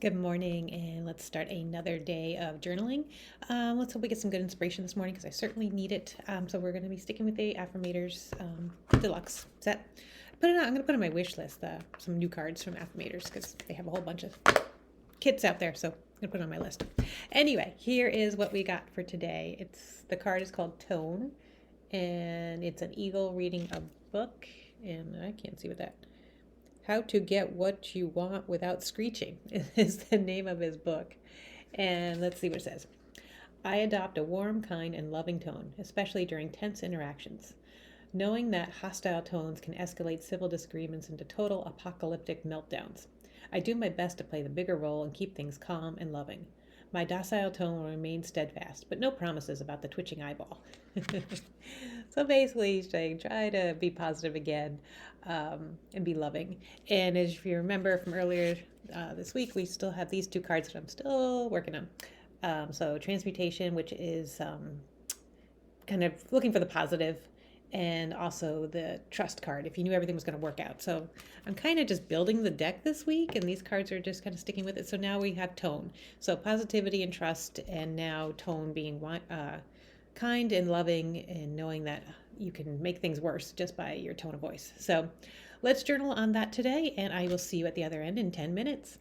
Good morning, and let's start another day of journaling. Let's hope we get some good inspiration this morning because I certainly need it. So we're going to be sticking with the Affirmators Deluxe set. I'm going to put on my wish list some new cards from Affirmators because they have a whole bunch of kits out there. So I'm going to put it on my list. Anyway, here is what we got for today. The card is called Tone, and it's an eagle reading a book, and I can't see what that. How to Get What You Want Without Screeching is the name of his book. And let's see what it says. I adopt a warm, kind, and loving tone, especially during tense interactions. Knowing that hostile tones can escalate civil disagreements into total apocalyptic meltdowns. I do my best to play the bigger role and keep things calm and loving. My docile tone will remain steadfast, but no promises about the twitching eyeball. So basically, he's saying try to be positive again and be loving. And as you remember from earlier this week, we still have these two cards that I'm still working on. So transmutation, which is kind of looking for the positive, and also the trust card if you knew everything was going to work out. So I'm kind of just building the deck this week, and these cards are just kind of sticking with it. So now we have tone. So positivity and trust, and now tone being kind and loving, and knowing that you can make things worse just by your tone of voice. So let's journal on that today, and I will see you at the other end in 10 minutes.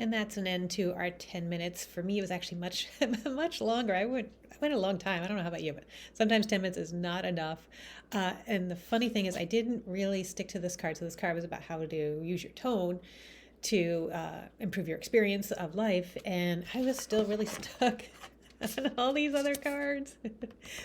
And that's an end to our 10 minutes. For me, it was actually much, much longer. I went a long time. I don't know how about you, but sometimes 10 minutes is not enough. And the funny thing is, I didn't really stick to this card. So this card was about how to use your tone to improve your experience of life. And I was still really stuck on all these other cards.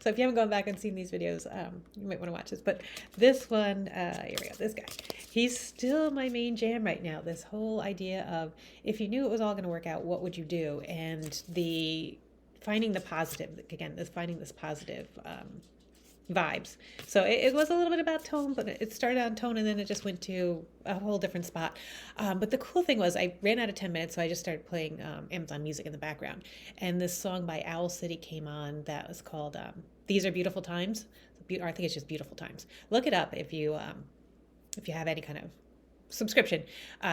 So if you haven't gone back and seen these videos, you might want to watch this. But this one, here we go, this guy. He's still my main jam right now. This whole idea of if you knew it was all going to work out, what would you do? And the finding the positive, again, this finding this positive vibes. So it was a little bit about tone, but it started on tone and then it just went to a whole different spot. But the cool thing was I ran out of 10 minutes, so I just started playing Amazon Music in the background. And this song by Owl City came on that was called These Are Beautiful Times. Or I think it's just Beautiful Times. Look it up if you have any kind of subscription.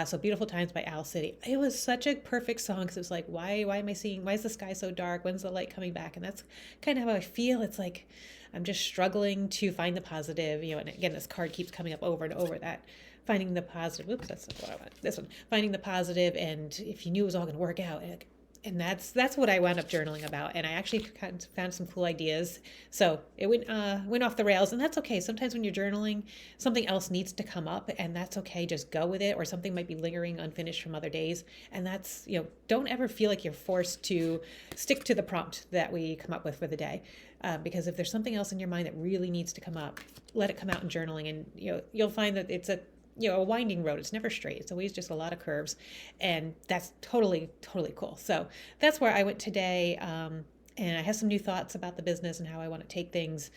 So Beautiful Times by Owl City. It was such a perfect song because it was like, why is the sky so dark? When's the light coming back? And that's kind of how I feel. It's like I'm just struggling to find the positive, and again, this card keeps coming up over and over, that finding the positive. Oops, that's not what I want. This one, finding the positive, and if you knew it was all going to work out. And that's what I wound up journaling about. And I actually found some cool ideas. So it went off the rails, and that's okay. Sometimes when you're journaling, something else needs to come up, and that's okay. Just go with it, or something might be lingering unfinished from other days. And that's, don't ever feel like you're forced to stick to the prompt that we come up with for the day. Because if there's something else in your mind that really needs to come up, let it come out in journaling, and you'll find that it's a winding road. It's never straight. It's always just a lot of curves, and that's totally cool. So that's where I went today, and I have some new thoughts about the business and how I want to take things.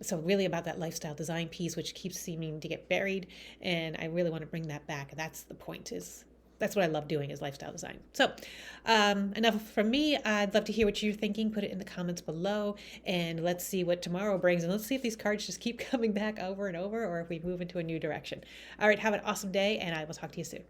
So really about that lifestyle design piece, which keeps seeming to get buried, and I really want to bring that back. That's the point. That's what I love doing, is lifestyle design. So enough from me. I'd love to hear what you're thinking. Put it in the comments below, and let's see what tomorrow brings. And let's see if these cards just keep coming back over and over, or if we move into a new direction. All right, have an awesome day, and I will talk to you soon.